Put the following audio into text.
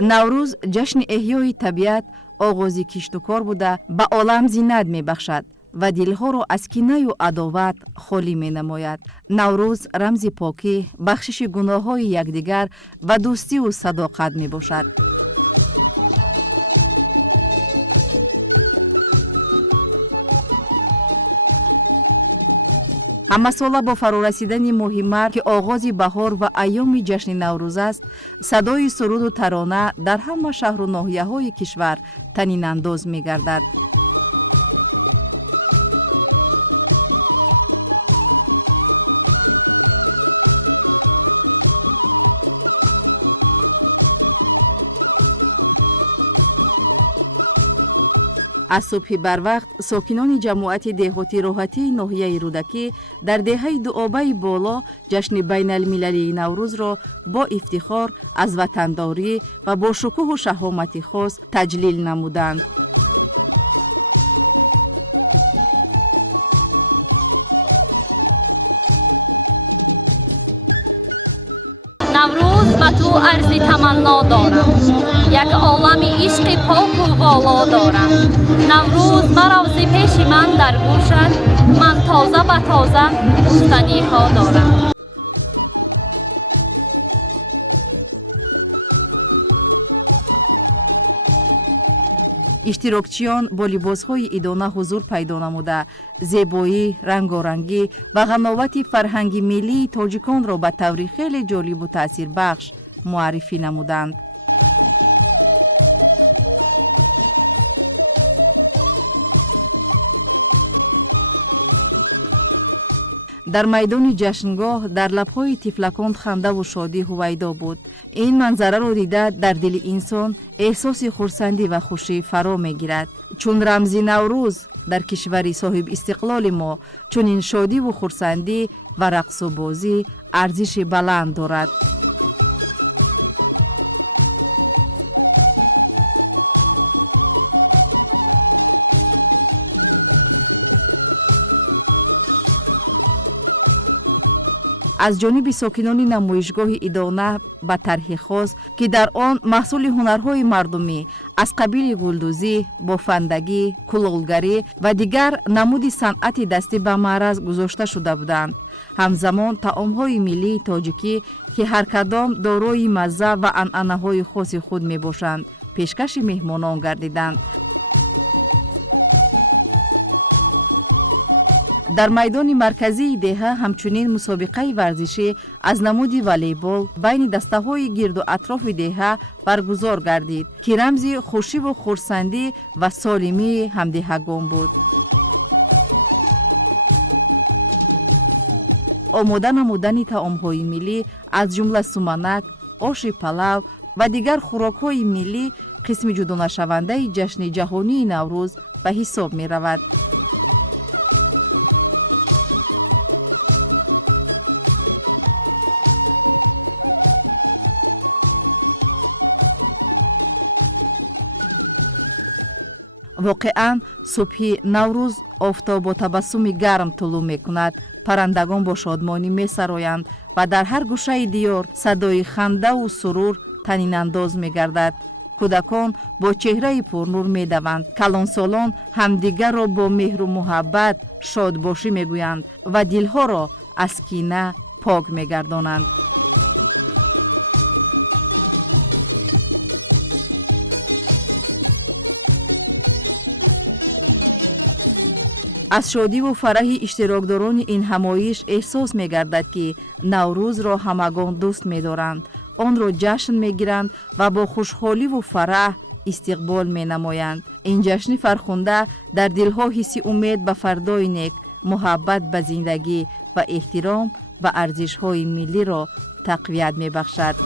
наврӯз ҷашни эҳёи табиат оғози кишту кор буда ба олам зиннат мебахшад ва дилҳоро аз кинаю адоват холӣ менамояд. наврӯз рамзи покӣ, бахшиши гуноҳҳои якдигар ва дӯстиву садоқат мебошад. ҳамасола бо фарорасидани моҳи март ки оғози баҳор ва айёми ҷашни наврӯз аст, садои суруду тарона дар ҳама шаҳру ноҳияҳои кишвар танинандоз мегардад. аз субҳи барвақт сокинони ҷамоати деҳотӣ роҳатии ноҳияи рӯдакӣ дар деҳаи дуобаи боло ҷашни байналмилалии наврӯзро бо ифтихор аз ватандорӣ ва бо шукӯҳу шаҳомати хос таҷлил намуданд. наврӯз ба ту арзи таманно дорам, як олами ишқи поку воло дорам. наврӯз марав зи пеши ман дар гӯшат, ман тоза ба тоза гуфтаниҳо дорам. иштирокчиён бо либосҳои идона ҳузур пайдо намуда, зебоӣ, рангорангӣ ва ғановати фарҳанги миллии тоҷиконро ба таври хеле ҷолибу таъсирбахш муаррифӣ намуданд. дар майдони ҷашнгоҳ дар лабҳои тифлакон хандаву шодӣ ҳувайдо буд. ин манзараро дида дар дили инсон эҳсоси хурсандӣ ва хушӣ фаро мегирад. чун рамзи наврӯз дар кишвари соҳибистиқлоли мо чунин шодиву хурсандӣ ва рақсу бозӣ арзиши баланд дорад. аз ҷониби сокинони намоишгоҳи идона ба тарҳи хос ки дар он маҳсули ҳунарҳои мардумӣ аз қабили гулдӯзӣ, бофандагӣ, кулолгарӣ ва дигар намуди санъати дастӣ ба маъраз гузошта шуда буданд. ҳамзамон таомҳои миллии тоҷикӣ ки ҳар кадом дорои мазза ва анъанаҳои хоси худ мебошанд, пешкаши меҳмонон гардиданд. дар майдони марказии деҳа ҳамчунин мусобиқаи варзишӣ аз намуди волейбол байни дастаҳои гирду атрофи деҳа баргузор гардид, ки рамзи хушиву хурсандӣ ва солимии ҳамдиҳагон буд. омода намудани таомҳои миллӣ аз ҷумла суманак, оши палав ва дигар хӯрокҳои миллӣ қисми ҷудонашавандаи ҷашни ҷаҳонии наврӯз ба ҳисоб меравад. воқеан субҳи наврӯз офтоб бо табассуми гарм тулӯ мекунад, паррандагон бо шодмонӣ месароянд ва дар ҳар гӯшаи диёр садои хандаву сурур танинандоз мегардад. кӯдакон бо чеҳраи пурнур медаванд, калонсолон ҳамдигарро бо меҳру муҳаббат шодбошӣ мегӯянд ва дилҳоро аз кина пок мегардонанд. аз шодиву фараҳи иштирокдорони ин ҳамоиш эҳсос мегардад, ки наврӯзро ҳамагон дӯст медоранд, онро ҷашн мегиранд ва бо хушҳоливу фараҳ истиқбол менамоянд. ин ҷашни фархунда дар дилҳо ҳисси умед ба фардои нек, муҳаббат ба зиндагӣ ва эҳтиром ба арзишҳои миллиро тақвият мебахшад.